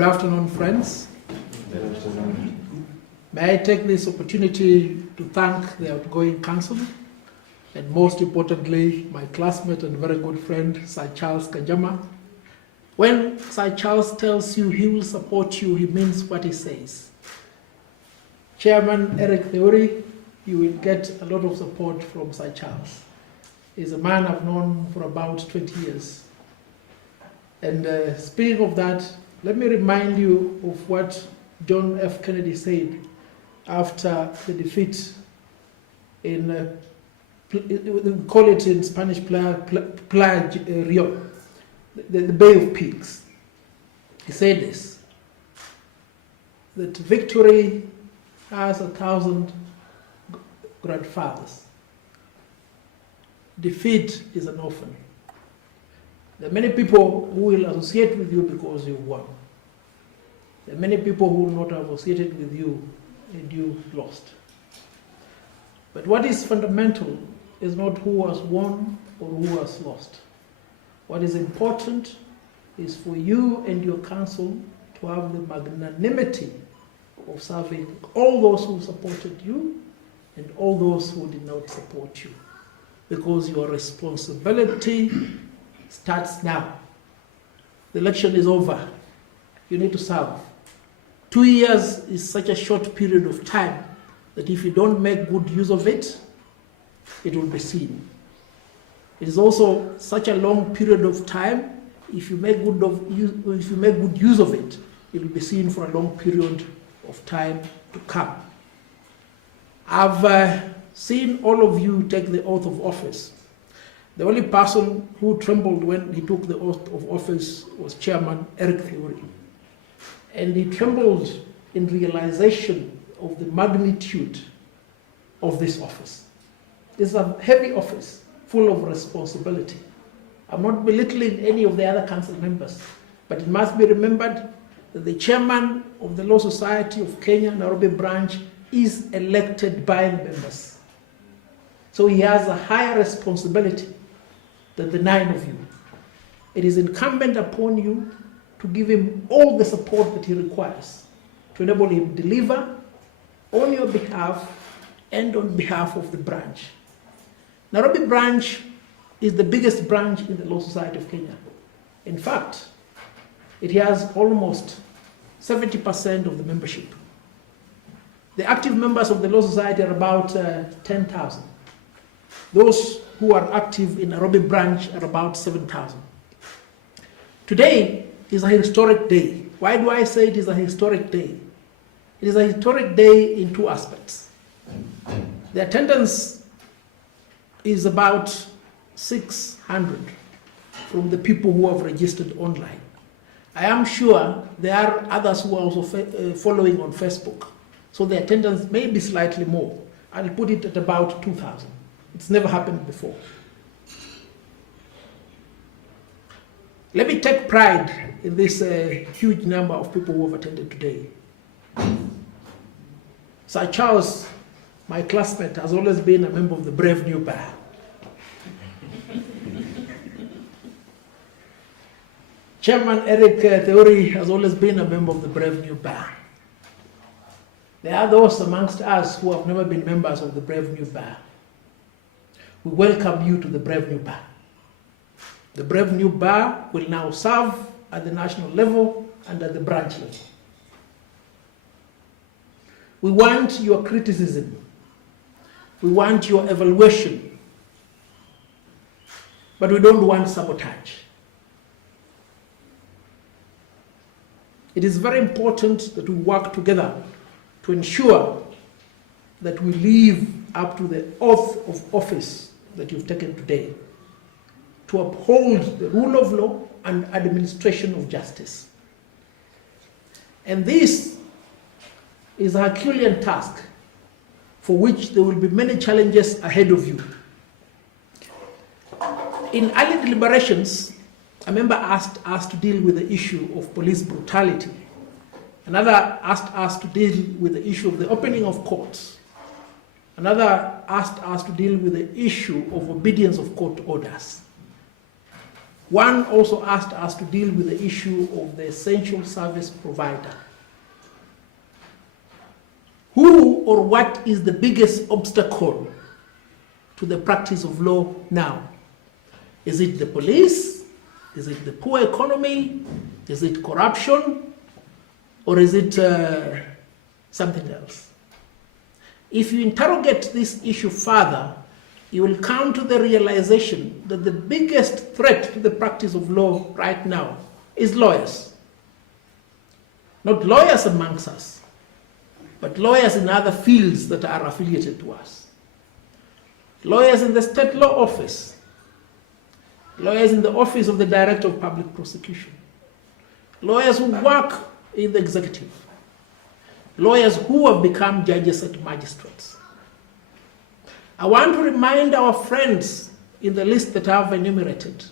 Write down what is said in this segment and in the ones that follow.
Good afternoon, friends. May I take this opportunity to thank the outgoing council and most importantly, my classmate and very good friend, Sir Charles Kajama. When Sir Charles tells you he will support you, he means what he says. Chairman Eric Theuri, you will get a lot of support from Sir Charles. He's a man I've known for about 20 years. And speaking of that, let me remind you of what John F. Kennedy said after the defeat in, we call it in Spanish, Playa Rio, the Bay of Pigs. He said this, that victory has 1,000 grandfathers. Defeat is an orphan. There are many people who will associate with you because you won. There are many people who will not have associated with you and you lost. But what is fundamental is not who has won or who has lost. What is important is for you and your council to have the magnanimity of serving all those who supported you and all those who did not support you. Because your responsibility starts now. The election is over. You need to serve. 2 years is such a short period of time that if you don't make good use of it, it will be seen. It is also such a long period of time. If you make good use of it, it will be seen for a long period of time to come. I've seen all of you take the oath of office. The only person who trembled when he took the oath of office was Chairman Eric Theuri. And he trembled in realization of the magnitude of this office. It's a heavy office, full of responsibility. I'm not belittling any of the other council members, but it must be remembered that the chairman of the Law Society of Kenya, Nairobi branch, is elected by the members. So he has a higher responsibility than the 9 of you. It is incumbent upon you to give him all the support that he requires to enable him to deliver on your behalf and on behalf of the branch. Nairobi branch is the biggest branch in the Law Society of Kenya. In fact, it has almost 70% of the membership. The active members of the Law Society are about 10,000. Those who are active in Nairobi branch are about 7,000. Today is a historic day. Why do I say it is a historic day? It is a historic day in 2 aspects. The attendance is about 600 from the people who have registered online. I am sure there are others who are also following on Facebook, so the attendance may be slightly more. I'll put it at about 2,000. It's never happened before. Let me take pride in this huge number of people who have attended today. Sir Charles, my classmate, has always been a member of the Brave New Bar. Chairman Eric Theuri has always been a member of the Brave New Bar. There are those amongst us who have never been members of the Brave New Bar. We welcome you to the Brave New Bar. The Brave New Bar will now serve at the national level and at the branch level. We want your criticism. We want your evaluation. But we don't want sabotage. It is very important that we work together to ensure that we live up to the oath of office that you've taken today, to uphold the rule of law and administration of justice. And this is a Herculean task for which there will be many challenges ahead of you. In early deliberations, a member asked us to deal with the issue of police brutality. Another asked us to deal with the issue of the opening of courts. Another asked us to deal with the issue of obedience of court orders. One also asked us to deal with the issue of the essential service provider. Who or what is the biggest obstacle to the practice of law now? Is it the police? Is it the poor economy? Is it corruption? Or is it something else? If you interrogate this issue further, you will come to the realization that the biggest threat to the practice of law right now is lawyers. Not lawyers amongst us, but lawyers in other fields that are affiliated to us. Lawyers in the state law office, lawyers in the office of the Director of Public Prosecution, lawyers who work in the executive, lawyers who have become judges and magistrates. I want to remind our friends in the list that I have enumerated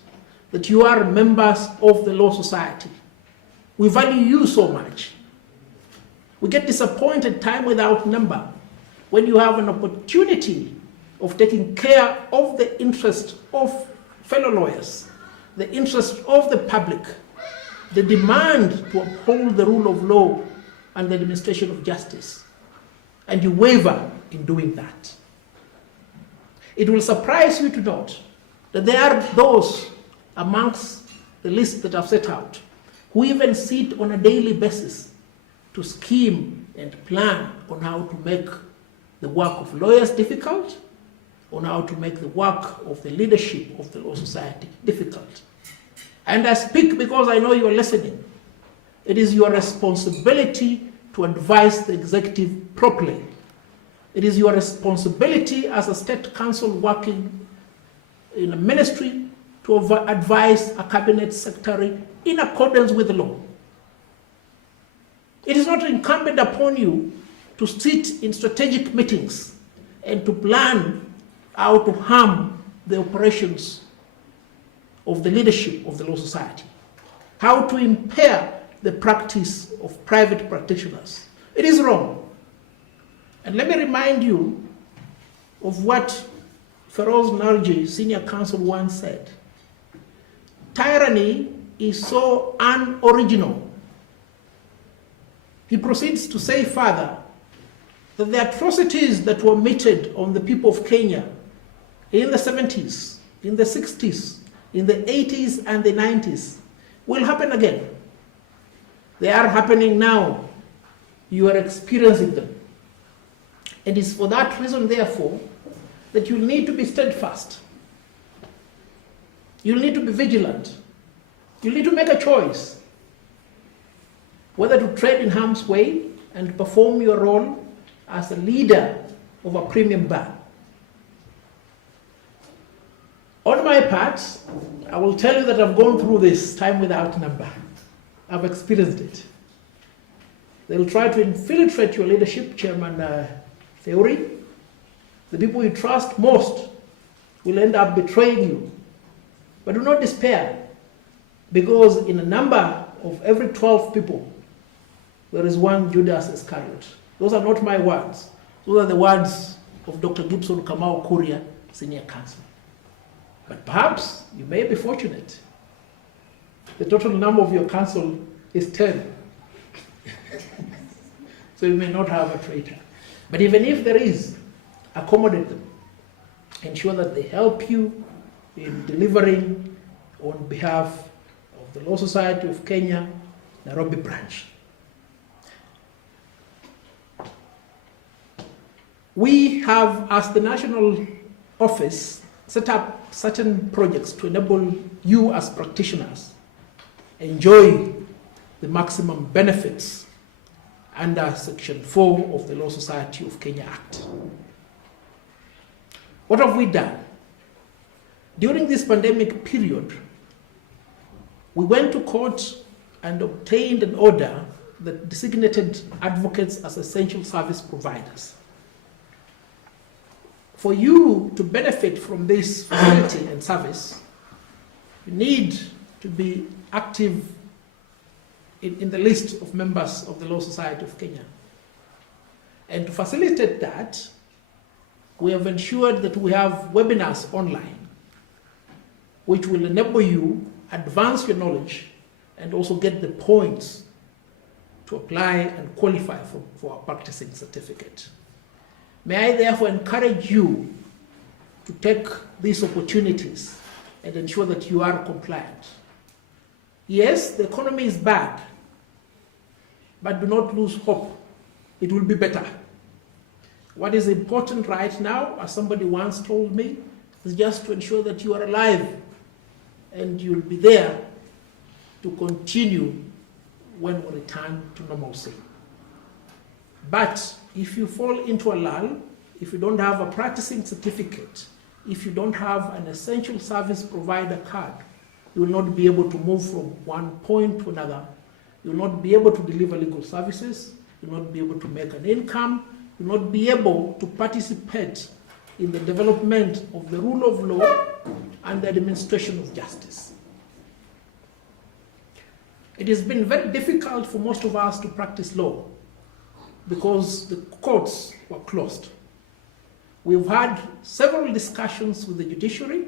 that you are members of the Law Society. We value you so much. We get disappointed time without number when you have an opportunity of taking care of the interest of fellow lawyers, the interest of the public, the demand to uphold the rule of law and the administration of justice, and you waver in doing that. It will surprise you to note that there are those amongst the list that I've set out who even sit on a daily basis to scheme and plan on how to make the work of lawyers difficult, on how to make the work of the leadership of the Law Society difficult. And I speak because I know you are listening. It is your responsibility to advise the executive properly. It is your responsibility as a state council working in a ministry to advise a cabinet secretary in accordance with the law. It is not incumbent upon you to sit in strategic meetings and to plan how to harm the operations of the leadership of the Law Society, how to impair the practice of private practitioners. It is wrong. And let me remind you of what Feroz Narji, senior counsel, once said. Tyranny is so unoriginal. He proceeds to say further that the atrocities that were meted on the people of Kenya in the 70s, in the 60s, in the 80s and the 90s will happen again. They are happening now. You are experiencing them. And it's for that reason, therefore, that you need to be steadfast. You'll need to be vigilant. You'll need to make a choice whether to tread in harm's way and perform your role as a leader of a premium bar. On my part, I will tell you that I've gone through this time without number. I've experienced it. They'll try to infiltrate your leadership, Chairman Theuri. The people you trust most will end up betraying you. But do not despair, because in a number of every 12 people, there is one Judas Iscariot. Those are not my words. Those are the words of Dr. Gibson Kamau Kuria, Senior Counsel. But perhaps you may be fortunate. The total number of your counsel is 10. So you may not have a traitor. But even if there is, accommodate them. Ensure that they help you in delivering on behalf of the Law Society of Kenya, Nairobi branch. We have, as the national office, set up certain projects to enable you as practitioners enjoy the maximum benefits under Section 4 of the Law Society of Kenya Act. What have we done? During this pandemic period, we went to court and obtained an order that designated advocates as essential service providers. For you to benefit from this facility and service, you need to be active in the list of members of the Law Society of Kenya. And to facilitate that, we have ensured that we have webinars online, which will enable you advance your knowledge and also get the points to apply and qualify for a practicing certificate. May I therefore encourage you to take these opportunities and ensure that you are compliant. Yes, the economy is bad, but do not lose hope. It will be better. What is important right now, as somebody once told me, is just to ensure that you are alive and you'll be there to continue when we return to normalcy. But if you fall into a lull, if you don't have a practicing certificate, if you don't have an essential service provider card, you will not be able to move from one point to another. You will not be able to deliver legal services. You will not be able to make an income. You will not be able to participate in the development of the rule of law and the administration of justice. It has been very difficult for most of us to practice law because the courts were closed. We've had several discussions with the judiciary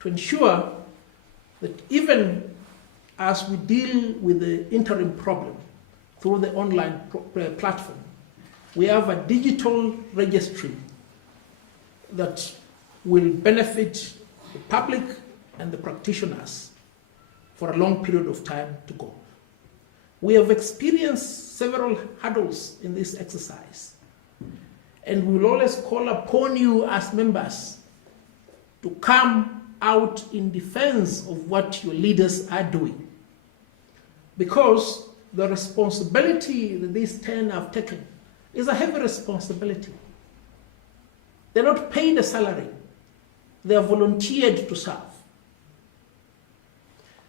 to ensure that even as we deal with the interim problem through the online platform, we have a digital registry that will benefit the public and the practitioners for a long period of time to go. We have experienced several hurdles in this exercise, and we will always call upon you as members to come out in defense of what your leaders are doing, because the responsibility that these 10 have taken is a heavy responsibility. They're not paid a salary. They are volunteered to serve.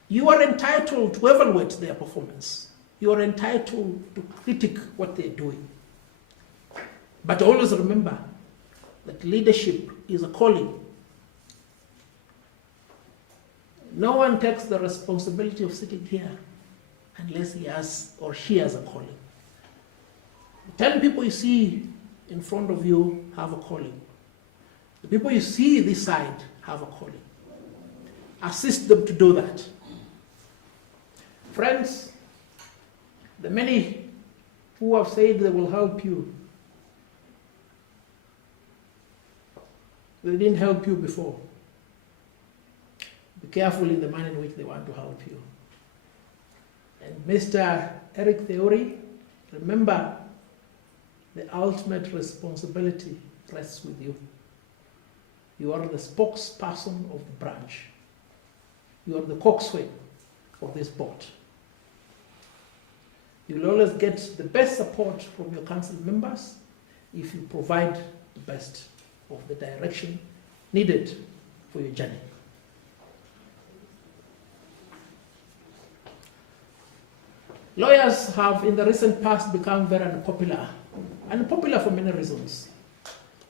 You are entitled to evaluate their performance. You are entitled to critique what they're doing. But always remember that leadership is a calling. No one takes the responsibility of sitting here unless he has or she has a calling. 10 people you see in front of you have a calling. The people you see this side have a calling. Assist them to do that. Friends, the many who have said they will help you, they didn't help you before. Be careful in the manner in which they want to help you. And Mr. Eric Theuri, remember, the ultimate responsibility rests with you. You are the spokesperson of the branch. You are the coxswain of this board. You will always get the best support from your council members if you provide the best of the direction needed for your journey. Lawyers have in the recent past become very unpopular for many reasons,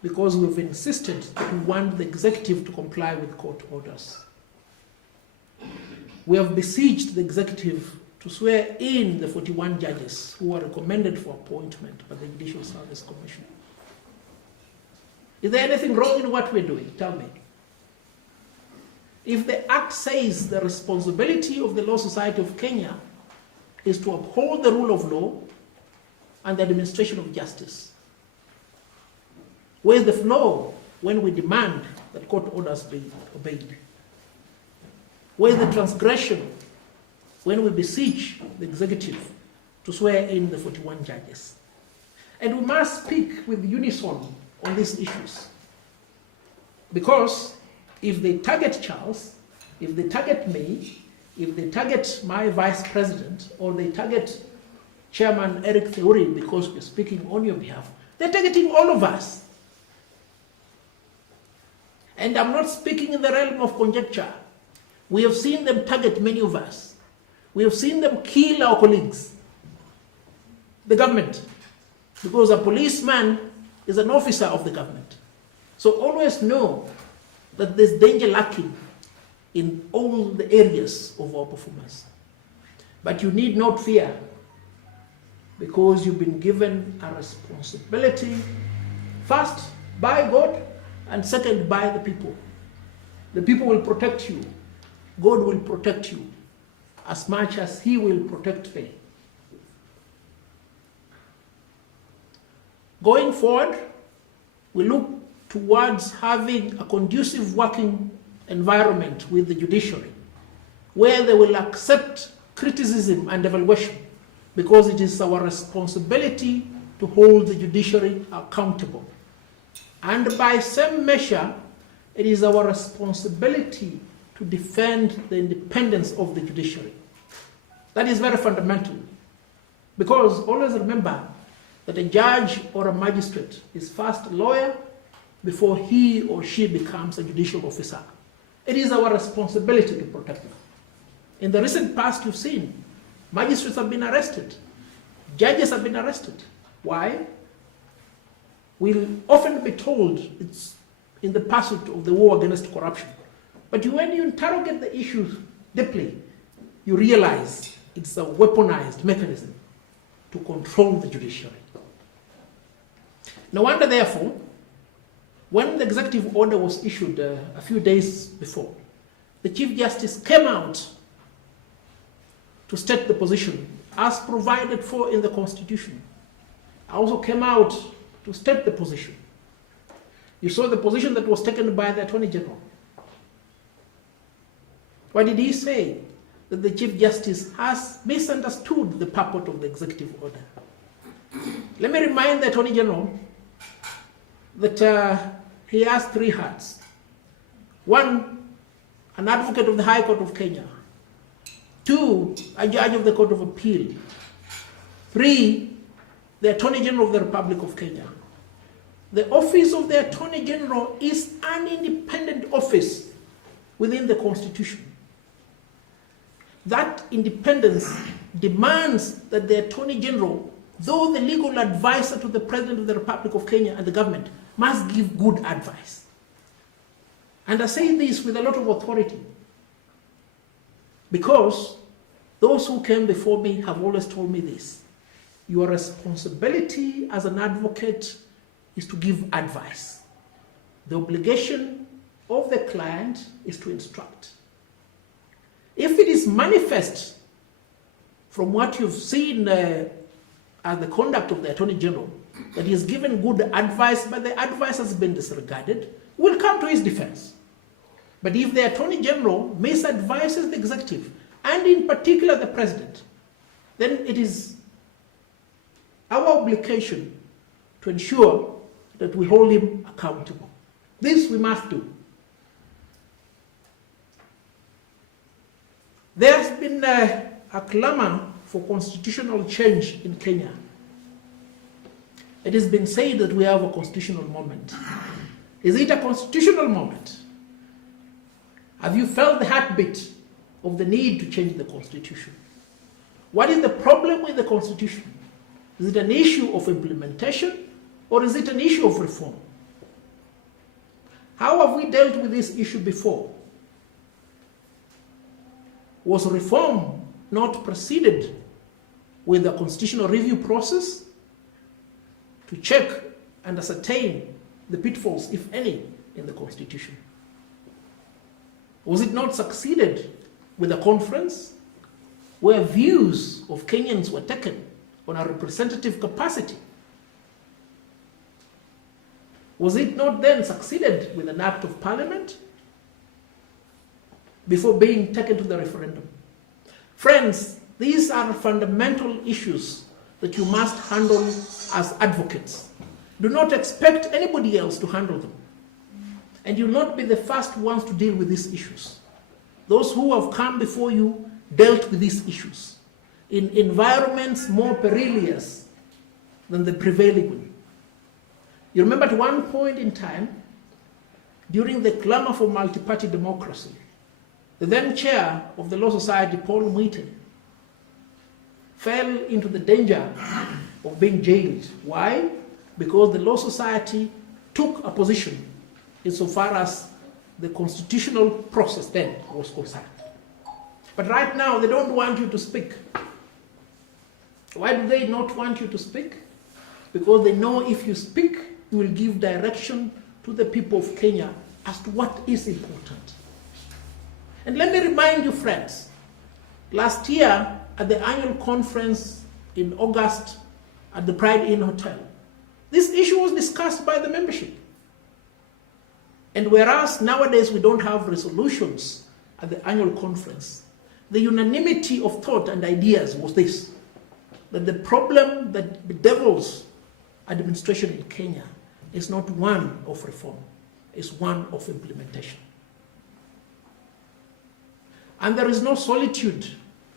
because we've insisted that we want the executive to comply with court orders. We have besieged the executive to swear in the 41 judges who are recommended for appointment by the Judicial Service Commission. Is there anything wrong in what we're doing? Tell me. If the Act says the responsibility of the Law Society of Kenya is to uphold the rule of law and the administration of justice, where's the flaw when we demand that court orders be obeyed? Where's the transgression when we beseech the executive to swear in the 41 judges? And we must speak with unison on these issues. Because if they target Charles, if they target me, if they target my vice president, or they target Chairman Eric Theuri because we're speaking on your behalf, they're targeting all of us. And I'm not speaking in the realm of conjecture. We have seen them target many of us. We have seen them kill our colleagues, the government, because a policeman is an officer of the government. So always know that there's danger lurking in all the areas of our performance. But you need not fear, because you've been given a responsibility, first by God and second by the people. The people will protect you. God will protect you as much as He will protect me. Going forward, we look towards having a conducive working environment with the judiciary, where they will accept criticism and evaluation, because it is our responsibility to hold the judiciary accountable. And by same measure, it is our responsibility to defend the independence of the judiciary. That is very fundamental, because always remember that a judge or a magistrate is first a lawyer before he or she becomes a judicial officer. It is our responsibility to protect them. In the recent past, you've seen magistrates have been arrested, judges have been arrested. Why? We'll often be told it's in the pursuit of the war against corruption. But when you interrogate the issues deeply, you realize it's a weaponized mechanism to control the judiciary. No wonder, therefore, when the executive order was issued a few days before, the Chief Justice came out to state the position as provided for in the Constitution. I also came out to state the position. You saw the position that was taken by the Attorney General. What did he say? That the Chief Justice has misunderstood the purport of the executive order. Let me remind the Attorney General that he has three hats. One, an advocate of the High Court of Kenya. Two, a judge of the Court of Appeal. Three, the Attorney General of the Republic of Kenya. The office of the Attorney General is an independent office within the Constitution. That independence demands that the Attorney General, though the legal advisor to the President of the Republic of Kenya and the government, must give good advice. And I say this with a lot of authority, because those who came before me have always told me this: your responsibility as an advocate is to give advice. The obligation of the client is to instruct. If it is manifest from what you've seen as the conduct of the Attorney General that he has given good advice, but the advice has been disregarded, we'll come to his defense. But if the Attorney General misadvises the executive, and in particular the President, then it is our obligation to ensure that we hold him accountable. This we must do. There's been a clamor for constitutional change in Kenya. It has been said that we have a constitutional moment. Is it a constitutional moment? Have you felt the heartbeat of the need to change the Constitution? What is the problem with the Constitution? Is it an issue of implementation, or is it an issue of reform? How have we dealt with this issue before? Was reform not preceded with a constitutional review process to check and ascertain the pitfalls, if any, in the Constitution? Was it not succeeded with a conference where views of Kenyans were taken on a representative capacity? Was it not then succeeded with an act of parliament before being taken to the referendum? Friends, these are fundamental issues that you must handle as advocates. Do not expect anybody else to handle them. And you'll not be the first ones to deal with these issues. Those who have come before you dealt with these issues in environments more perilous than the prevailing one. You remember at one point in time, during the clamor for multi-party democracy, the then chair of the Law Society, Paul Mwite, fell into the danger of being jailed. Why? Because the Law Society took a position insofar as the constitutional process then was concerned. But right now, they don't want you to speak. Why do they not want you to speak? Because they know if you speak, you will give direction to the people of Kenya as to what is important. And let me remind you, friends, last year at the annual conference in August at the Pride Inn Hotel, this issue was discussed by the membership. And whereas nowadays we don't have resolutions at the annual conference, the unanimity of thought and ideas was this, that the problem that bedevils administration in Kenya is not one of reform, it's one of implementation. And there is no solitude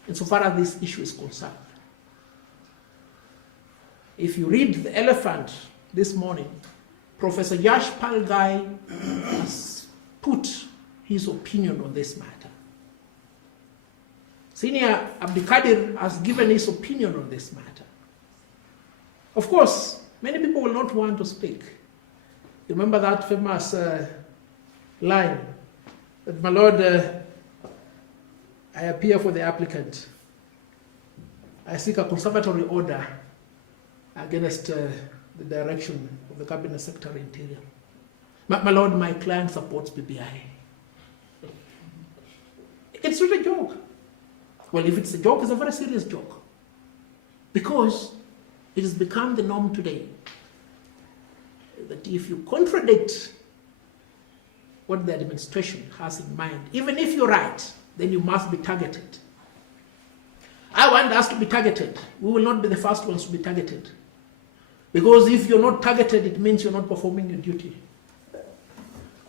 insofar as this issue is concerned. If you read The Elephant this morning, Professor Yash Palgai has put his opinion on this matter. Senior Abdikadir has given his opinion on this matter. Of course, many people will not want to speak. You remember that famous line that, my lord, I appear for the applicant. I seek a conservatory order against the direction of the Cabinet Secretary Interior. My lord, my client supports BBI. It's not a joke. Well, if it's a joke, it's a very serious joke. Because it has become the norm today that if you contradict what the administration has in mind, even if you're right, then you must be targeted. I want us to be targeted. We will not be the first ones to be targeted. Because if you're not targeted, it means you're not performing your duty.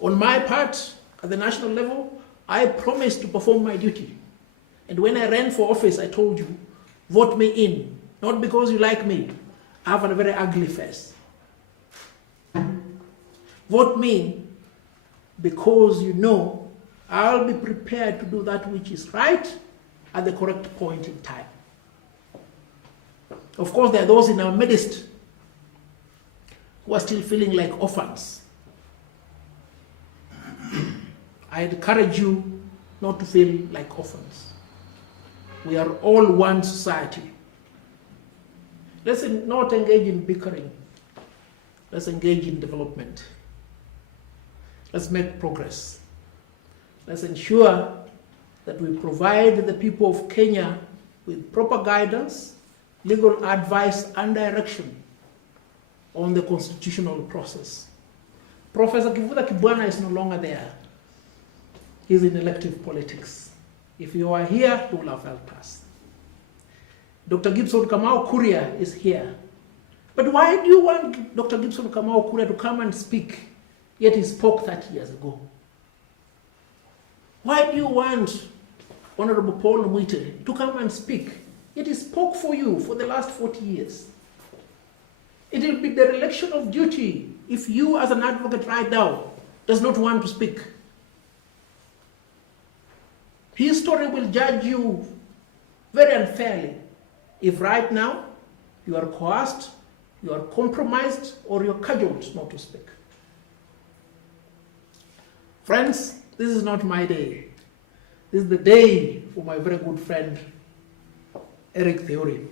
On my part, at the national level, I promised to perform my duty. And when I ran for office, I told you, vote me in. Not because you like me. I have a very ugly face. Vote me because you know I'll be prepared to do that which is right at the correct point in time. Of course, there are those in our midst who are still feeling like orphans. I encourage you not to feel like orphans. We are all one society. Let's not engage in bickering. Let's engage in development. Let's make progress. Let's ensure that we provide the people of Kenya with proper guidance, legal advice, and direction on the constitutional process. Professor Kivuta Kibwana is no longer there. He's in elective politics. If you are here, he will have helped us. Dr. Gibson Kamau Kuria is here. But why do you want Dr. Gibson Kamau Kuria to come and speak, yet he spoke 30 years ago? Why do you want Honorable Paul Mwite to come and speak, yet he spoke for you for the last 40 years? It will be the dereliction of duty if you as an advocate right now does not want to speak. History will judge you very unfairly if right now you are coerced, you are compromised, or you're cajoled not to speak. Friends, this is not my day. This is the day for my very good friend, Eric Theuri.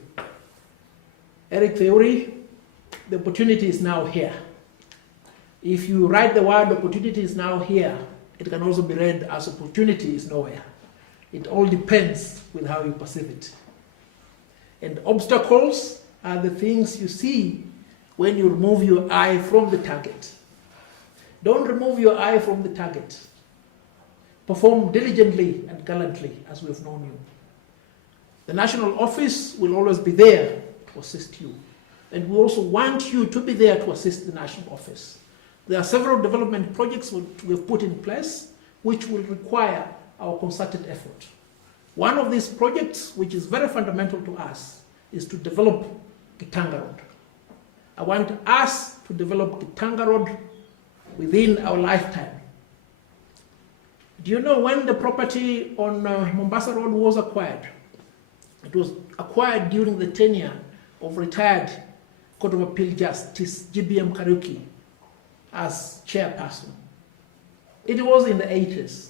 Eric Theuri, the opportunity is now here. If you write the word opportunity is now here, it can also be read as opportunity is nowhere. It all depends with how you perceive it. And obstacles are the things you see when you remove your eye from the target. Don't remove your eye from the target. Perform diligently and gallantly as we have known you. The national office will always be there to assist you. And we also want you to be there to assist the national office. There are several development projects which we have put in place which will require our concerted effort. One of these projects, which is very fundamental to us, is to develop Gitanga Road. I want us to develop Gitanga Road within our lifetime. Do you know when the property on Mombasa Road was acquired? It was acquired during the tenure of retired Court of Appeal Justice GBM Kariuki as chairperson. It was in the 80s.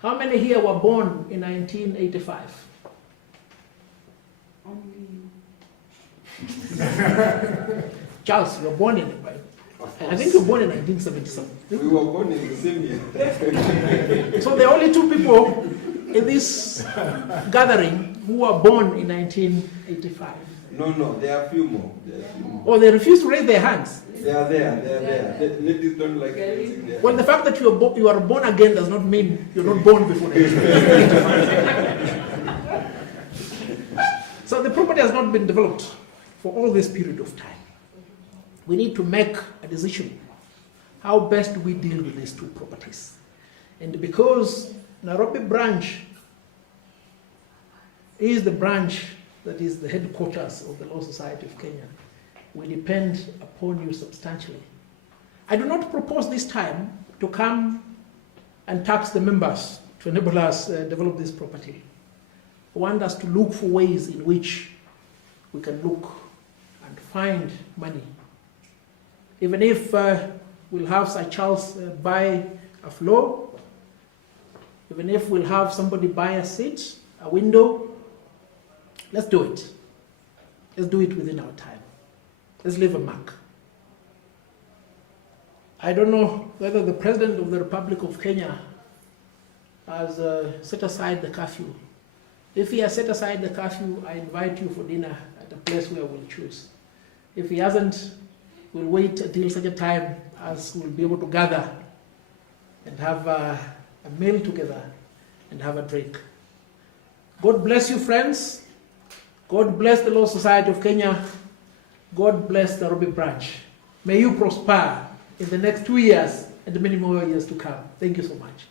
How many here were born in 1985? Only Charles, you were born in, right? I think you were born in 1977. we were born in the same year. So the only only two people in this gathering who were born in 1985. No, there are a few more. Or they refuse to raise their hands. They are there. The ladies don't like raising their Well, the fact that you are born again does not mean you're not born before. So the property has not been developed for all this period of time. We need to make a decision. How best do we deal with these two properties? And because Nairobi branch is the branch that is the headquarters of the Law Society of Kenya, we depend upon you substantially. I do not propose this time to come and tax the members to enable us develop this property. I want us to look for ways in which we can look and find money. Even if we'll have Sir Charles buy a floor, even if we'll have somebody buy a seat, a window, let's do it. Let's do it within our time. Let's leave a mark. I don't know whether the President of the Republic of Kenya has set aside the curfew. If he has set aside the curfew, I invite you for dinner at a place where we'll choose. If he hasn't, we'll wait until such a time as we'll be able to gather and have a meal together and have a drink. God bless you, friends. God bless the Law Society of Kenya. God bless the Nairobi branch. May you prosper in the next 2 years and many more years to come. Thank you so much.